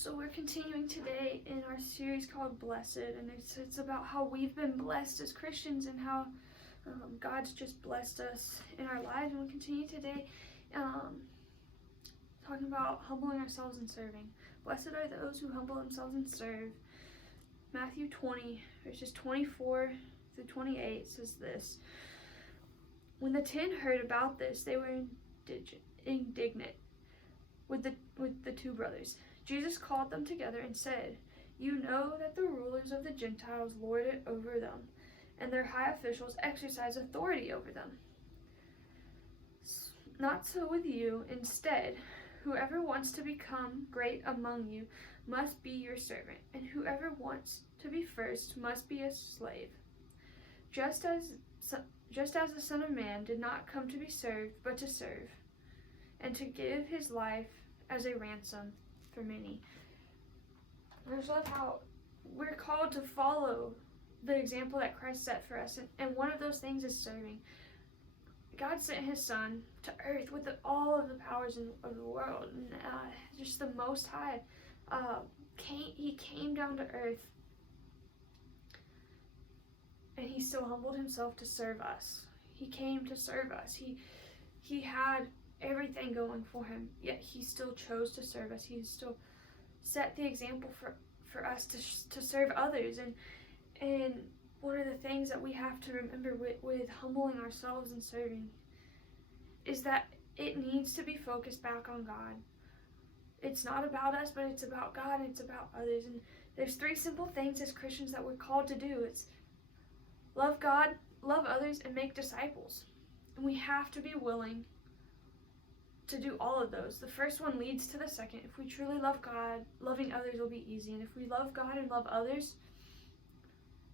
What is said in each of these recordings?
So we're continuing today in our series called Blessed, and it's about how we've been blessed as Christians and how God's just blessed us in our lives. And we'll continue today talking about humbling ourselves and serving. Blessed are those who humble themselves and serve. Matthew 20, verses 24 through 28 says this. When the 10 heard about this, they were indignant with the two brothers. Jesus called them together and said, "You know that the rulers of the Gentiles lord it over them, and their high officials exercise authority over them. Not so with you. Instead, whoever wants to become great among you must be your servant, and whoever wants to be first must be a slave. Just as the Son of Man did not come to be served, but to serve, and to give his life as a ransom for many." I just love how we're called to follow the example that Christ set for us, and one of those things is serving. God sent his Son to earth with all of the powers of the world, and just the Most High. He came down to earth, and he still humbled himself to serve us. He came to serve us. He had everything going for him, yet he still chose to serve us. He still set the example for us to serve others. And one of the things that we have to remember with humbling ourselves and serving is that it needs to be focused back on God. It's not about us, but it's about God, and it's about others. And there's 3 simple things as Christians that we're called to do. It's love God, love others, and make disciples. And we have to be willing to do all of those. The first one leads to the second. If we truly love God, loving others will be easy. And if we love God and love others,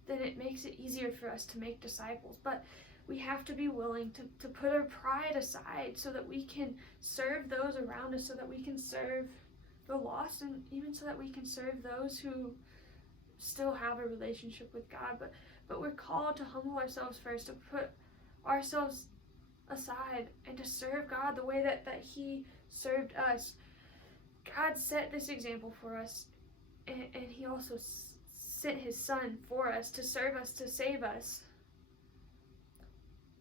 then it makes it easier for us to make disciples. But we have to be willing to put our pride aside so that we can serve those around us, so that we can serve the lost, and even so that we can serve those who still have a relationship with God. But we're called to humble ourselves first, to put ourselves aside and to serve God the way that he served us. God set this example for us, and he also sent his Son for us, to serve us, to save us.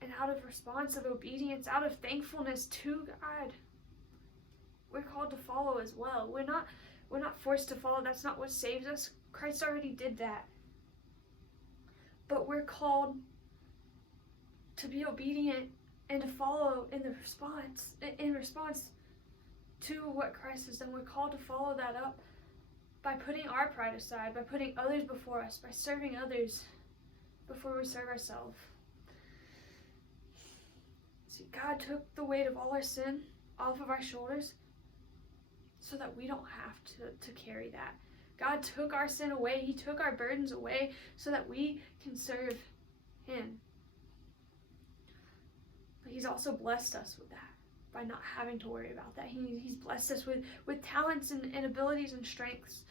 And out of response of obedience, out of thankfulness to God, we're called to follow as well. We're not forced to follow. That's not what saves us. Christ already did that. But we're called to be obedient and to follow in response to what Christ has done. We're called to follow that up by putting our pride aside, by putting others before us, by serving others before we serve ourselves. See, God took the weight of all our sin off of our shoulders so that we don't have to carry that. God took our sin away. He took our burdens away so that we can serve him. But he's also blessed us with that by not having to worry about that. He's blessed us with talents and abilities and strengths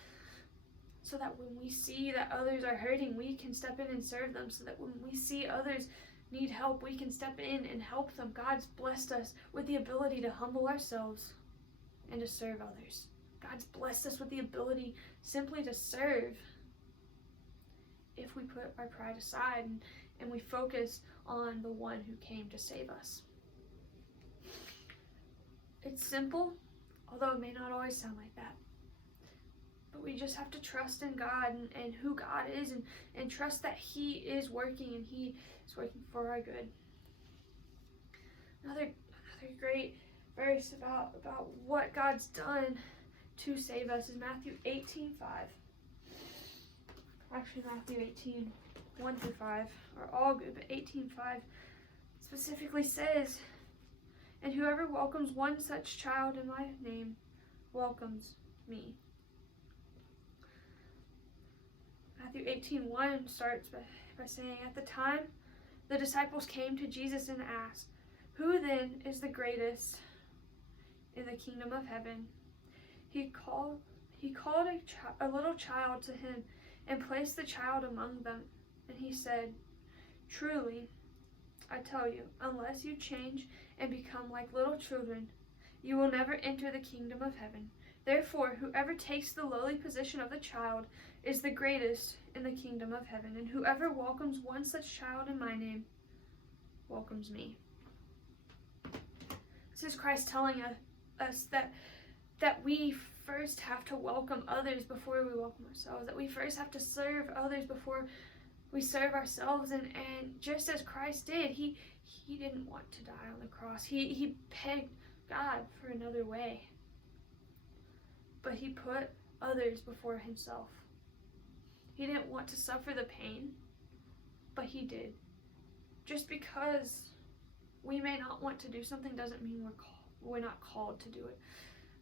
so that when we see that others are hurting, we can step in and serve them. So that when we see others need help, we can step in and help them. God's blessed us with the ability to humble ourselves and to serve others. God's blessed us with the ability simply to serve if we put our pride aside and we focus on the one who came to save us. It's simple, although it may not always sound like that. But we just have to trust in God and who God is, and trust that he is working, and he is working for our good. Another great verse about what God's done to save us is Matthew 18:5. Actually, Matthew 18:1-5 are all good, but 18:5 specifically says, "And whoever welcomes one such child in my name welcomes me." Matthew 18:1 starts by saying, "At the time, the disciples came to Jesus and asked, 'Who then is the greatest in the kingdom of heaven?' He called a little child to him and placed the child among them. And he said, 'Truly, I tell you, unless you change and become like little children, you will never enter the kingdom of heaven. Therefore, whoever takes the lowly position of the child is the greatest in the kingdom of heaven, and whoever welcomes one such child in my name welcomes me. This is Christ telling us that we first have to welcome others before we welcome ourselves, that we first have to serve others before we serve ourselves. And just as Christ did, he didn't want to die on the cross. He begged God for another way. But he put others before himself. He didn't want to suffer the pain, but he did. Just because we may not want to do something doesn't mean we're not called to do it.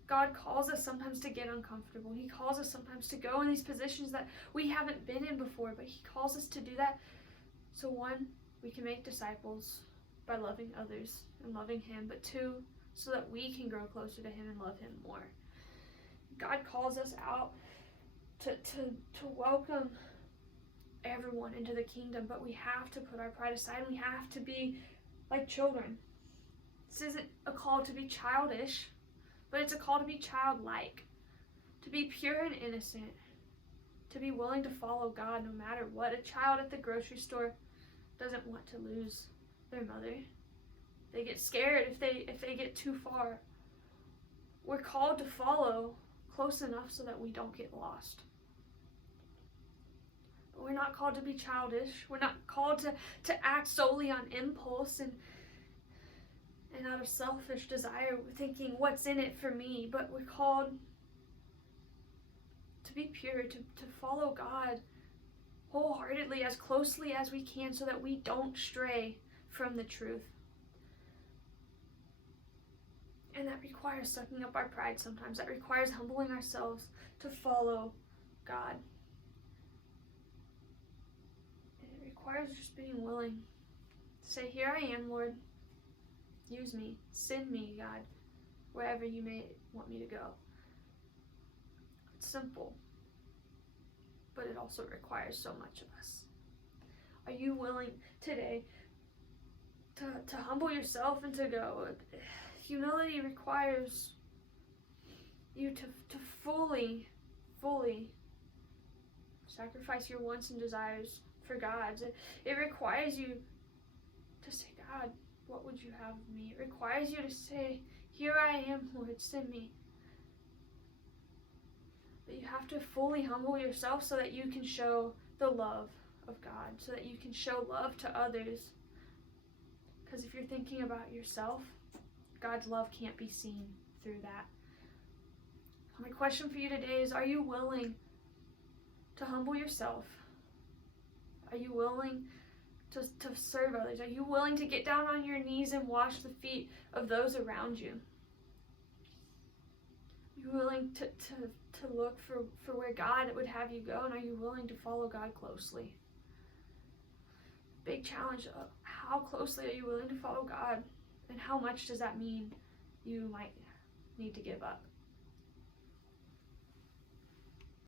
God calls us sometimes to get uncomfortable. He calls us sometimes to go in these positions that we haven't been in before, but he calls us to do that so, one, we can make disciples by loving others and loving him, but two, so that we can grow closer to him and love him more. God calls us out to welcome everyone into the kingdom, but we have to put our pride aside. We have to be like children. This isn't a call to be childish, but it's a call to be childlike, to be pure and innocent, to be willing to follow God no matter what. A child at the grocery store doesn't want to lose their mother. They get scared if they get too far. We're called to follow close enough so that we don't get lost. But we're not called to be childish. We're not called to act solely on impulse and out of selfish desire, thinking what's in it for me. But we're called to be pure, to follow God wholeheartedly, as closely as we can, so that we don't stray from the truth. And that requires sucking up our pride sometimes. That requires humbling ourselves to follow God. And it requires just being willing to say, here I am, Lord. Use me. Send me, God, wherever you may want me to go. It's simple, but it also requires so much of us. Are you willing today to humble yourself and to go? Humility requires you to fully sacrifice your wants and desires for God's. It requires you to say, God, what would you have of me? It requires you to say, here I am, Lord, send me. But you have to fully humble yourself so that you can show the love of God, so that you can show love to others. Because if you're thinking about yourself, God's love can't be seen through that. My question for you today is, are you willing to humble yourself? Are you willing to serve others? Are you willing to get down on your knees and wash the feet of those around you? Are you willing to look for where God would have you go? And are you willing to follow God closely? Big challenge. How closely are you willing to follow God? And how much does that mean you might need to give up?